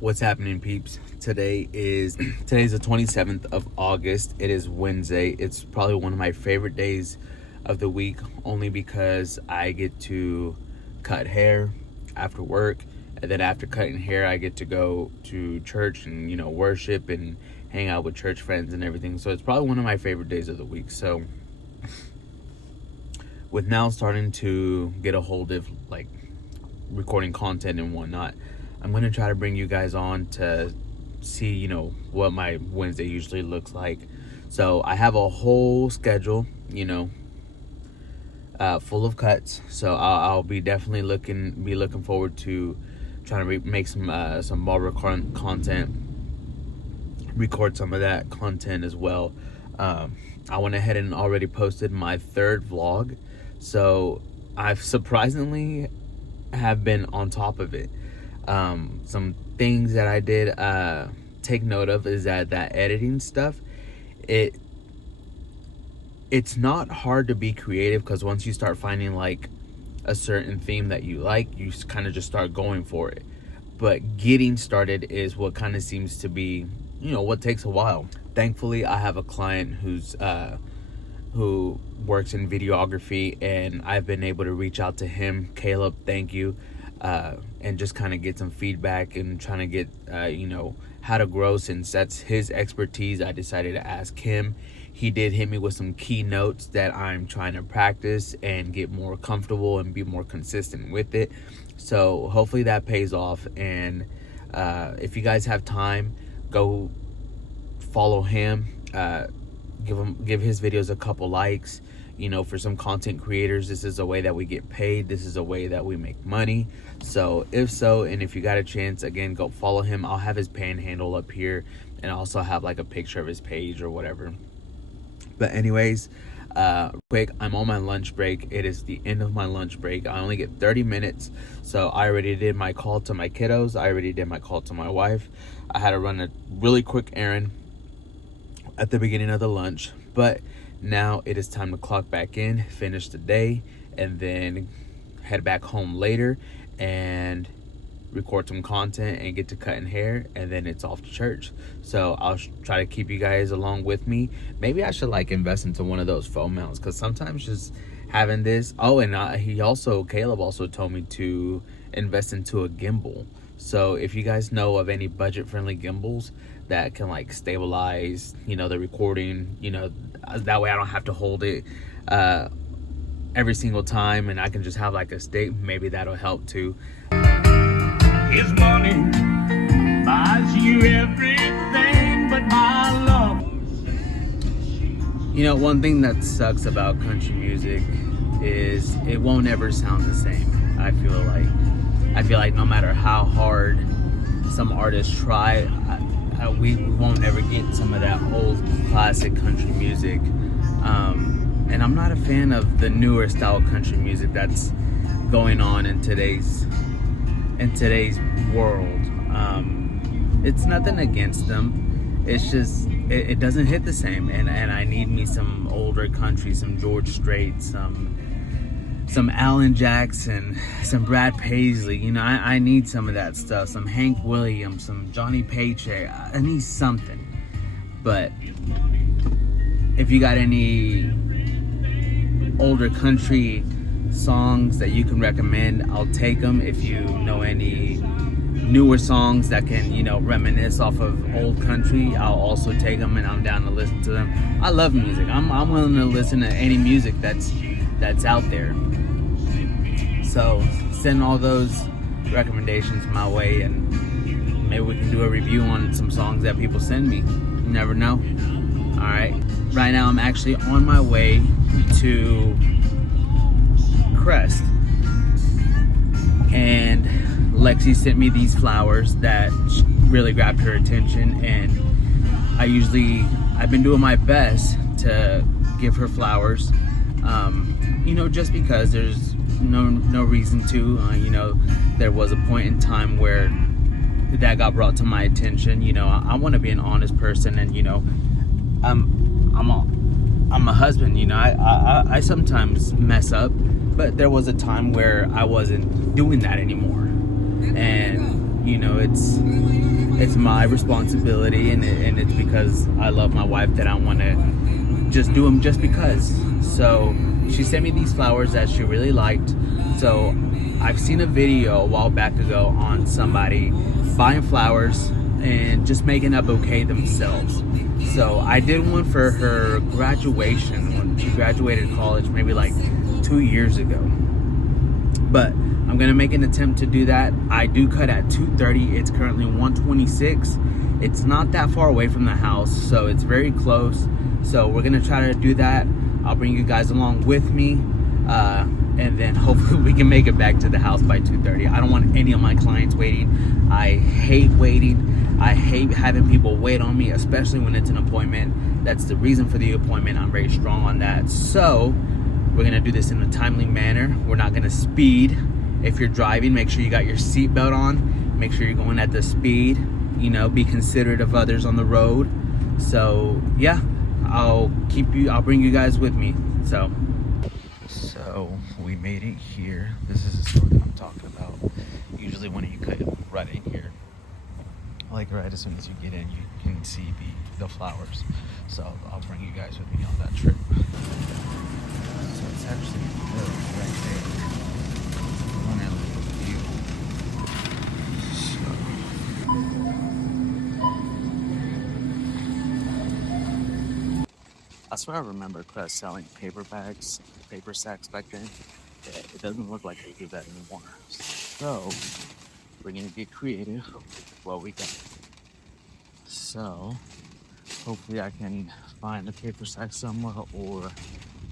What's happening, peeps? Today's the 27th of August. It is Wednesday. It's probably one of my favorite days of the week, only because I get to cut hair after work, and then after cutting hair I get to go to church and worship and hang out with church friends and everything. So it's probably one of my favorite days of the week. So with now starting to get a hold of like recording content and whatnot, I'm going to try to bring you guys on to see, what my Wednesday usually looks like. So I have a whole schedule, full of cuts. So I'll be definitely looking forward to trying to make some barber content, record some of that content as well. I went ahead and already posted my third vlog. So I've surprisingly have been on top of it. Some things that I did take note of is that editing stuff, it's not hard to be creative, because once you start finding like a certain theme that you like, you kind of just start going for it. But getting started is what kind of seems to be, what takes a while. Thankfully, I have a client who works in videography, and I've been able to reach out to him. Caleb, thank you. And just kind of get some feedback and trying to get how to grow. Since that's his expertise, I decided to ask him. He did hit me with some key notes that I'm trying to practice and get more comfortable and be more consistent with it. So hopefully that pays off. And if you guys have time, go follow him. Give his videos a couple likes. For some content creators, this is a way that we get paid. This is a way that we make money. So if you got a chance, again, go follow him. I'll have his panhandle up here, and I also have like a picture of his page or whatever. But anyways, quick, I'm on my lunch break. It is the end of my lunch break. I only get 30 minutes. So I already did my call to my kiddos. I already did my call to my wife. I had to run a really quick errand at the beginning of the lunch, but now it is time to clock back in, finish the day, and then head back home later and record some content and get to cutting hair, and then it's off to church. So I'll try to keep you guys along with me. Maybe I should like invest into one of those phone mounts, because sometimes just having this. Oh, and Caleb also told me to invest into a gimbal. So if you guys know of any budget-friendly gimbals that can like stabilize, the recording, that way I don't have to hold it every single time, and I can just have like a stick. Maybe that'll help too. His money buys you everything but my love. One thing that sucks about country music is it won't ever sound the same. I feel like no matter how hard some artists try, we won't ever get some of that old classic country music. And I'm not a fan of the newer style country music that's going on in today's world. It's nothing against them. It's just it doesn't hit the same. And I need me some older country, some George Strait, some Alan Jackson, some Brad Paisley. I need some of that stuff. Some Hank Williams, some Johnny Paycheck. I need something. But if you got any older country songs that you can recommend, I'll take them. If you know any newer songs that can, reminisce off of old country, I'll also take them, and I'm down to listen to them. I love music. I'm willing to listen to any music that's out there. So send all those recommendations my way, and maybe we can do a review on some songs that people send me. You never know. All right. Right now I'm actually on my way to Crest, and Lexi sent me these flowers that really grabbed her attention, and I've been doing my best to give her flowers, just because there's no reason to. There was a point in time where that got brought to my attention. I want to be an honest person, and I'm a husband. I sometimes mess up, but there was a time where I wasn't doing that anymore. And it's it's my responsibility, and it's because I love my wife that I want to just do them just because. So she sent me these flowers that she really liked. So I've seen a video a while back ago on somebody buying flowers and just making a bouquet themselves. So I did one for her graduation when she graduated college, maybe like 2 years ago. But I'm gonna make an attempt to do that. I do cut at 2:30. It's currently 1:26. It's not that far away from the house, so it's very close. So we're gonna try to do that. I'll bring you guys along with me, and then hopefully we can make it back to the house by 2:30. I don't want any of my clients waiting. I hate waiting. I hate having people wait on me, especially when it's an appointment. That's the reason for the appointment. I'm very strong on that. So we're gonna do this in a timely manner. We're not gonna speed. If you're driving, make sure you got your seatbelt on. Make sure you're going at the speed. You know, be considerate of others on the road. So yeah, I'll bring you guys with me. So we made it here. This is the store that I'm talking about. Usually when you cut right in here, like right as soon as you get in, you can see the flowers. So I'll bring you guys with me on that trip. So it's actually right there. One end of the view. I swear I remember Crest selling paper sacks back then. Yeah, it doesn't look like they do that anymore. So we're gonna get creative with what we got. So hopefully I can find a paper sack somewhere, or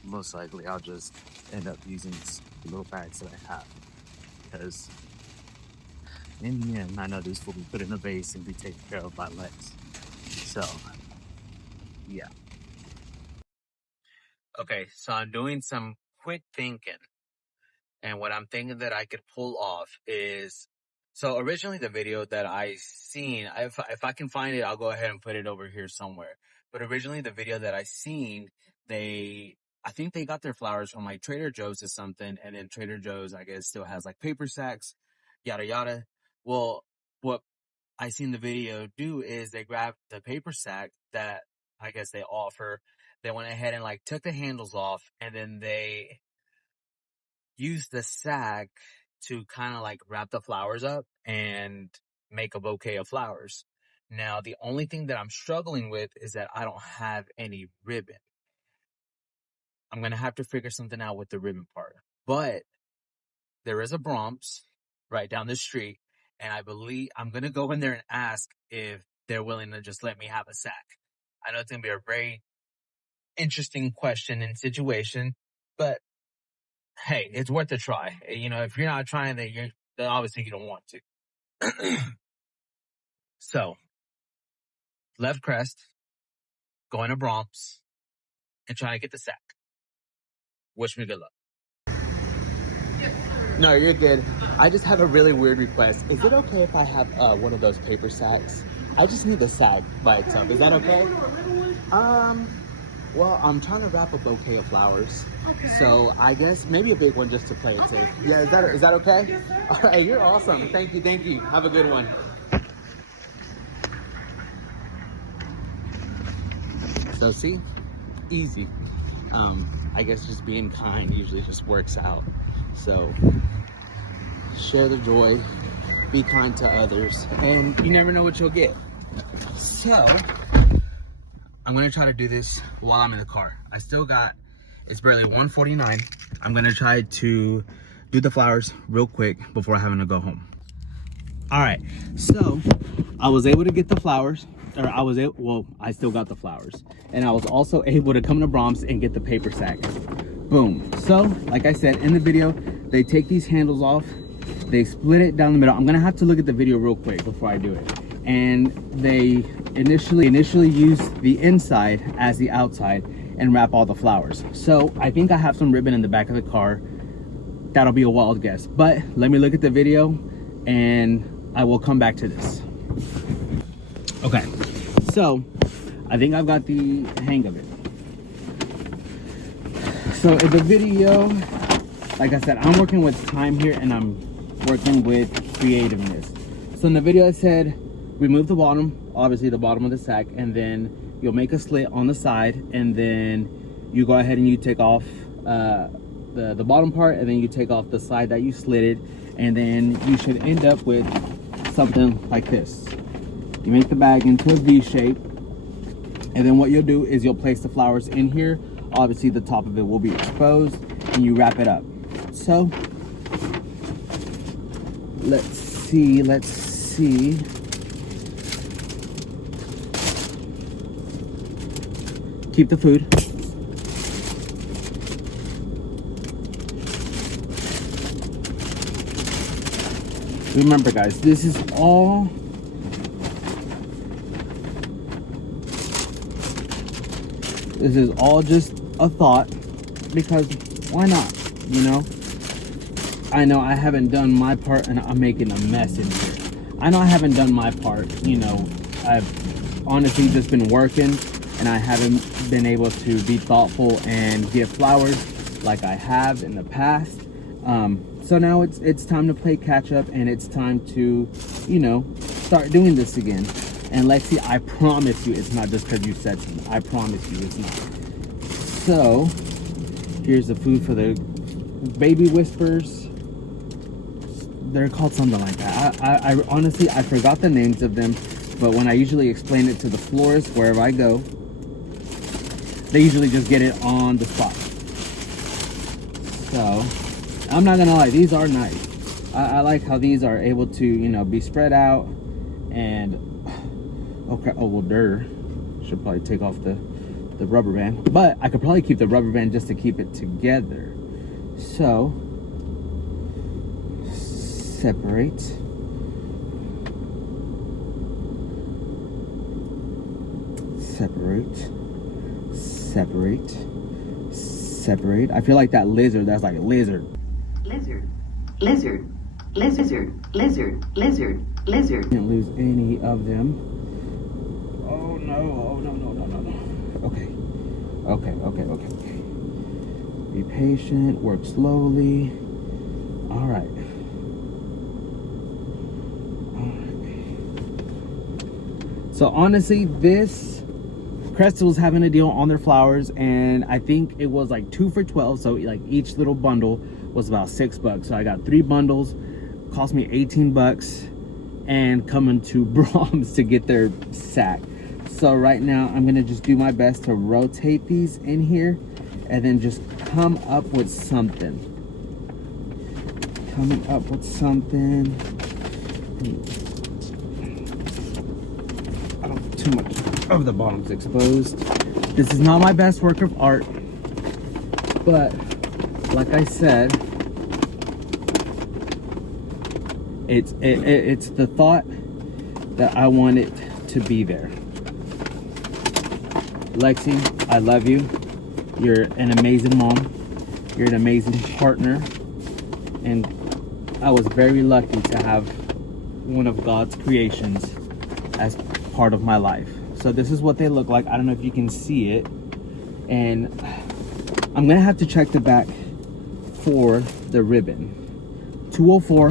most likely I'll just end up using these little bags that I have. Because in the end, I know these will be put in a vase and be taken care of by Lex. So yeah. Okay, so I'm doing some quick thinking. And what I'm thinking that I could pull off is, so originally the video that I seen, if I can find it, I'll go ahead and put it over here somewhere. But originally the video that I seen, I think they got their flowers from like Trader Joe's or something. And then Trader Joe's, I guess, still has like paper sacks, yada, yada. Well, what I seen the video do is they grabbed the paper sack that I guess they offer. They went ahead and like took the handles off, and then they used the sack to kind of like wrap the flowers up and make a bouquet of flowers. Now, the only thing that I'm struggling with is that I don't have any ribbon. I'm going to have to figure something out with the ribbon part. But there is a Brahms right down the street, and I believe I'm going to go in there and ask if they're willing to just let me have a sack. I know it's going to be a very interesting question and situation, but hey, it's worth a try. You know, if you're not trying, then obviously you don't want to. So, left Crest, going to Brahms, and trying to get the sack. Wish me good luck. No, you're good. I just have a really weird request. Is it okay if I have one of those paper sacks? I just need the sack by itself. Is that okay? Well, I'm trying to wrap a bouquet of flowers. Okay. So I guess maybe a big one just to play it safe. Yeah, is that okay? Yes, sir. All right, you're awesome. Thank you. Have a good one. So see, easy. I guess just being kind usually just works out. So share the joy, be kind to others, and you never know what you'll get. So I'm gonna try to do this while I'm in the car. It's barely 1:49. I'm gonna try to do the flowers real quick before having to go home. All right, so I was able to get the flowers, I still got the flowers. And I was also able to come to Brahms and get the paper sacks. Boom. So, like I said in the video, they take these handles off, they split it down the middle. I'm gonna have to look at the video real quick before I do it. And they initially use the inside as the outside and wrap all the flowers. So I think I have some ribbon in the back of the car. That'll be a wild guess, but let me look at the video and I will come back to this. Okay, so I think I've got the hang of it. So in the video, like I said, I'm working with time here and I'm working with creativeness. So in the video I said, remove the bottom, obviously the bottom of the sack, and then you'll make a slit on the side, and then you go ahead and you take off the bottom part, and then you take off the side that you slitted, and then you should end up with something like this. You make the bag into a V shape, and then what you'll do is you'll place the flowers in here. Obviously the top of it will be exposed, and you wrap it up. So let's see. Keep the food. Remember guys, this is all just a thought, because why not, you know? I know I haven't done my part, and I'm making a mess in here. I know I haven't done my part, you know. I've honestly just been working, and I haven't been able to be thoughtful and give flowers like I have in the past. So now it's time to play catch up, and it's time to, you know, start doing this again. And Lexi, I promise you it's not just because you said so. I promise you it's not. So here's the food for the baby whispers. They're called something like that. I honestly, I forgot the names of them, but when I usually explain it to the florists wherever I go, they usually just get it on the spot. So I'm not gonna lie, these are nice. I like how these are able to, you know, be spread out. And okay, oh well, should probably take off the rubber band, but I could probably keep the rubber band just to keep it together. So separate. I feel like that lizard, that's like a lizard. Lizard. Can't lose any of them. Oh no. Okay. Be patient, work slowly. All right. So honestly, this Crest was having a deal on their flowers, and I think it was like 2 for $12. So like each little bundle was about $6. So I got 3 bundles, cost me $18, and coming to Brahms to get their sack. So right now I'm gonna just do my best to rotate these in here, and then just come up with something. I don't want too much of the bottom's exposed. This is not my best work of art, but like I said, it's the thought that I want it to be there. Lexi, I love you. You're an amazing mom. You're an amazing partner. And I was very lucky to have one of God's creations as part of my life. So this is what they look like. I don't know if you can see it. And I'm gonna have to check the back for the ribbon. 204.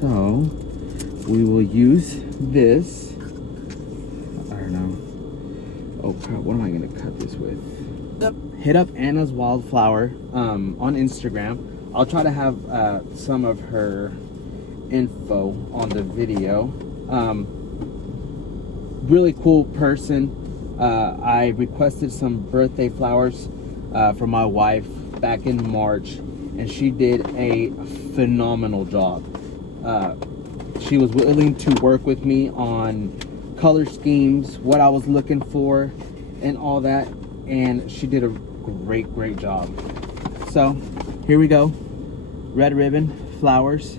So we will use this. I don't know. Oh crap, what am I gonna cut this with? Hit up Anna's Wildflower on Instagram. I'll try to have some of her info on the video. Really cool person. I requested some birthday flowers for my wife back in March, and she did a phenomenal job. She was willing to work with me on color schemes, what I was looking for, and all that, and she did a great job. So here we go. Red ribbon flowers.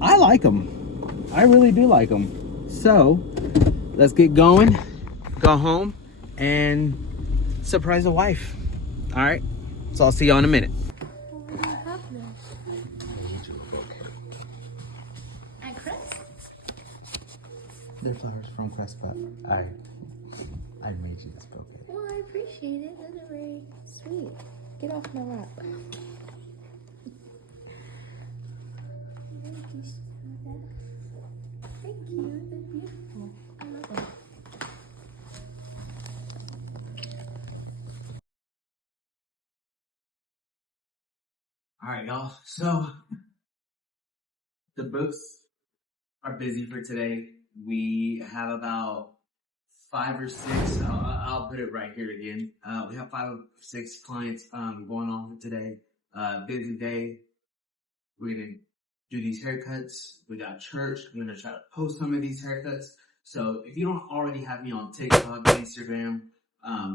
I like them. I really do like them. So let's get going, go home, and surprise the wife. All right, so I'll see you in a minute. They're flowers from Crest, but I made you this bouquet. Well, I appreciate it. That's very sweet. Get off my lap. Alright, y'all. So, the books are busy for today. We have about 5 or 6, I'll put it right here again. We have 5 or 6 clients, going on for today. Busy day. We're gonna do these haircuts. We got church. I'm gonna try to post some of these haircuts. So if you don't already have me on TikTok, Instagram,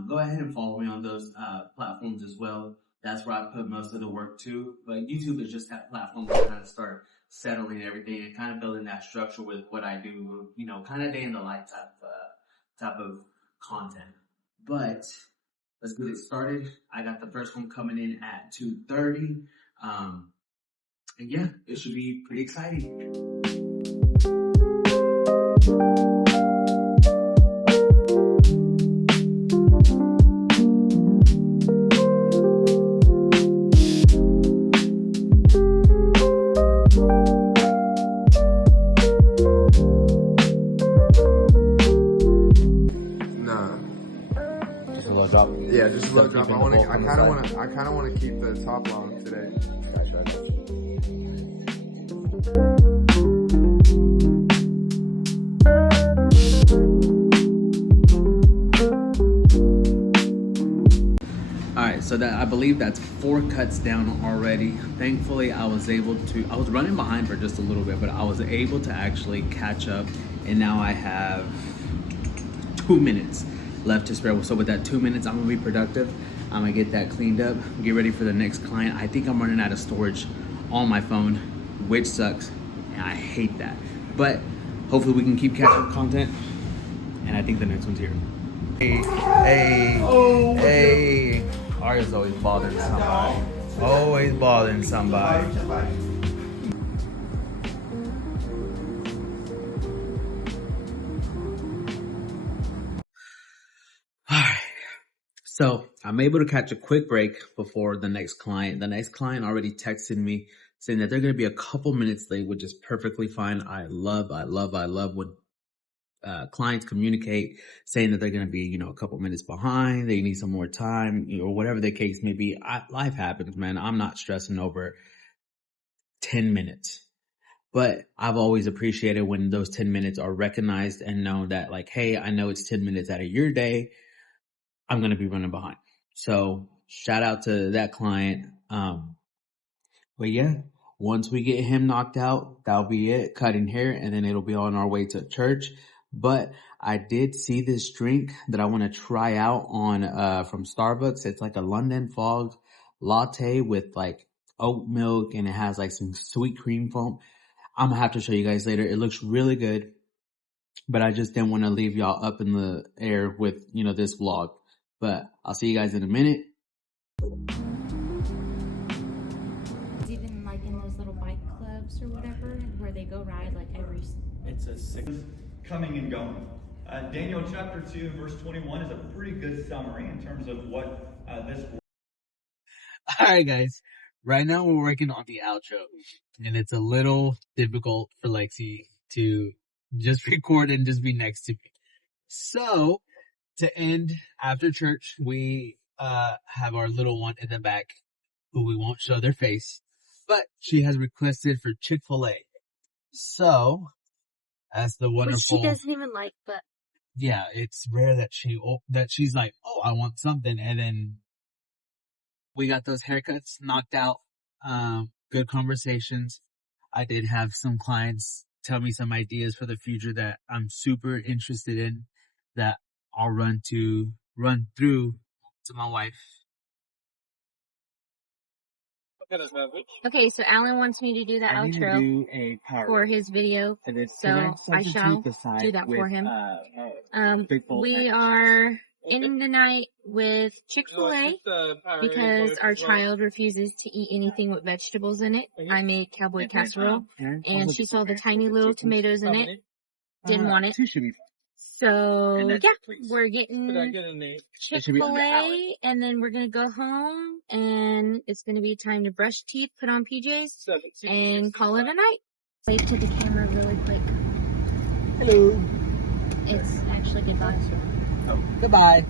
go ahead and follow me on those platforms as well. That's where I put most of the work to. But YouTube is just that platform to kind of start settling everything and kind of building that structure with what I do. You know, kind of day in the life type of content. But let's get it started. I got the first one coming in at 2:30. And yeah, it should be pretty exciting. Just a little drop. Yeah, just a little drop. I kind of want to keep the top long today. Alright, so that I believe that's 4 cuts down already. Thankfully, I was running behind for just a little bit, but I was able to actually catch up, and now I have 2 minutes left to spare. So with that 2 minutes, I'm gonna be productive. I'm gonna get that cleaned up, get ready for the next client. I think I'm running out of storage on my phone, which sucks, and I hate that. But hopefully we can keep catching up content, and I think the next one's here. Hey. Arya's always bothering somebody. Always bothering somebody. Alright. So I'm able to catch a quick break before the next client. The next client already texted me saying that they're going to be a couple minutes late, which is perfectly fine. I love when clients communicate saying that they're going to be, a couple minutes behind, they need some more time, or whatever the case may be. Life happens, man. I'm not stressing over 10 minutes. But I've always appreciated when those 10 minutes are recognized and known that, like, hey, I know it's 10 minutes out of your day. I'm going to be running behind. So shout out to that client. But yeah, once we get him knocked out, that'll be it, cutting hair, and then it'll be on our way to church. But I did see this drink that I want to try out on from Starbucks. It's like a London Fog latte with like oat milk, and it has like some sweet cream foam. I'm gonna have to show you guys later. It looks really good, but I just didn't want to leave y'all up in the air with, this vlog. But I'll see you guys in a minute. Even like in those little bike clubs or whatever, where they go ride like every. It's a coming and going. Daniel chapter 2 verse 21 is a pretty good summary in terms of what this. All right, guys. Right now we're working on the outro, and it's a little difficult for Lexi to just record and just be next to me. So to end after church, we have our little one in the back who we won't show their face, but she has requested for Chikfila. So that's the wonderful. Which she doesn't even like, but yeah, it's rare that she's like, oh, I want something, and then we got those haircuts knocked out. Good conversations. I did have some clients tell me some ideas for the future that I'm super interested in, that I'll run through to my wife. okay, so Alan wants me to do the outro for his video, so I shall do that for him. We are ending the night with Chick-fil-A because our child refuses to eat anything with vegetables in it. I made cowboy casserole, and she saw the tiny little tomatoes in it. Didn't want it. So yeah, we're getting Chick-fil-A, and then we're gonna go home, and it's gonna be time to brush teeth, put on PJs, and call it a night. Wave to the camera really quick. Hello. It's actually goodbye. Oh, goodbye.